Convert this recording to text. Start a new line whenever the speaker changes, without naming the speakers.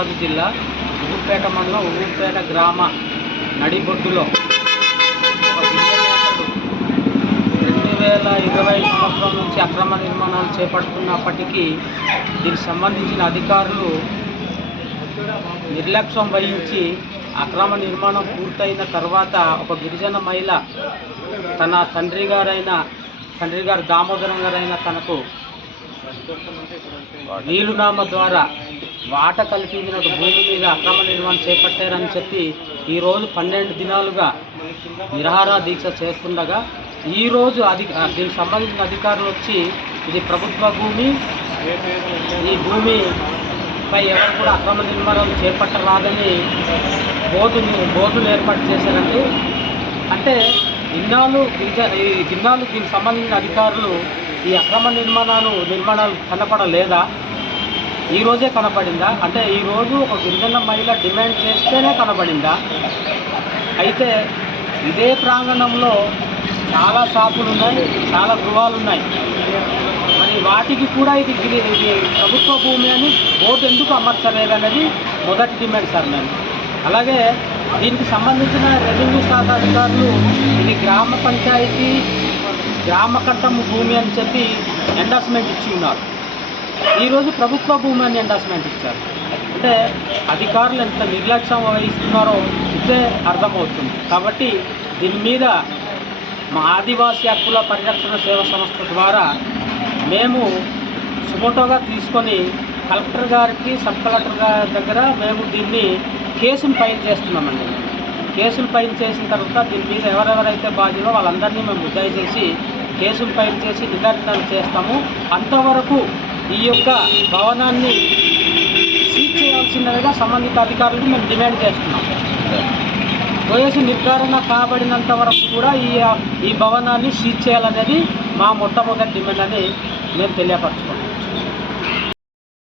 అమరావతి జిల్లా ఉగుర్పేట మండలం ఉగుర్పేట గ్రామ నడిబొడ్డులో ఒక రెండు వేల ఇరవై సంవత్సరం నుంచి అక్రమ నిర్మాణాలు చేపడుతున్నప్పటికీ దీనికి సంబంధించిన అధికారులు నిర్లక్ష్యం వహించి అక్రమ నిర్మాణం పూర్తయిన తర్వాత ఒక గిరిజన మహిళ తన తండ్రి గారైన తండ్రి గారు దామోదరం గారైన తనకు వీలునామా ద్వారా వాట కల్పించిన భూమి మీద అక్రమ నిర్మాణం చేపట్టారని చెప్పి ఈరోజు పన్నెండు దినాలుగా నిరహార దీక్ష చేస్తుండగా ఈరోజు అధి దీనికి సంబంధించిన అధికారులు వచ్చి ఇది ప్రభుత్వ భూమి. ఈ భూమి పై ఎవరు కూడా అక్రమ నిర్మాణం చేపట్టరాదని బోధుని బోధులు ఏర్పాటు చేశారండి అంటే ఇన్నాళ్ళు ఈ ఇన్నాళ్ళు దీనికి సంబంధించిన అధికారులు ఈ అక్రమ నిర్మాణాలు నిర్మాణాలు కనపడలేదా? ఈ రోజే కనపడిందా అంటే ఈ రోజు ఒక గిరిజన మహిళ డిమాండ్ చేస్తేనే కనపడిందా అయితే ఇదే ప్రాంగణంలో చాలా షాపులు ఉన్నాయి చాలా గృహాలు ఉన్నాయి మరి వాటికి కూడా ఇది గిరి- ఇది ప్రభుత్వ భూమి అని బోర్డు ఎందుకు అమర్చలేదు అనేది మొదటి డిమాండ్ సార్ మేము. అలాగే దీనికి సంబంధించిన రెవెన్యూ శాఖ అధికారులు ఇది గ్రామ పంచాయతీ గ్రామ కట్టము భూమి అని చెప్పి ఎండార్స్మెంట్ ఇచ్చి ఉన్నారు. ఈరోజు ప్రభుత్వ భూమి అని ఎండార్స్మెంట్ ఇచ్చారు. అంటే అధికారులు ఎంత నిర్లక్ష్యం వహిస్తున్నారో ఇదే అర్థమవుతుంది. కాబట్టి దీని మీద మా ఆదివాసీ హక్కుల పరిరక్షణ సేవా సంస్థ ద్వారా మేము సుమోటోగా తీసుకొని కలెక్టర్ గారికి సబ్ కలెక్టర్ గారి దగ్గర మేము దీన్ని కేసును ఫైల్ చేస్తున్నామండి. కేసులు ఫైల్ చేసిన తర్వాత దీని మీద ఎవరెవరైతే బాధ్యులో వాళ్ళందరినీ మేము ముద్దాయి చేసి కేసులు ఫైల్ చేసి నిరాకరణ చేస్తాము. అంతవరకు ఈ యొక్క భవనాన్ని సీజ్ చేయాల్సినవిగా సంబంధిత అధికారులకు మేము డిమాండ్ చేస్తున్నాం. వయసు నిర్ధారణ కాబడినంత వరకు కూడా ఈ ఈ భవనాన్ని సీజ్ చేయాలనేది మా మొట్టమొదటి డిమాండ్ అని మేము తెలియపరచుకుంటాం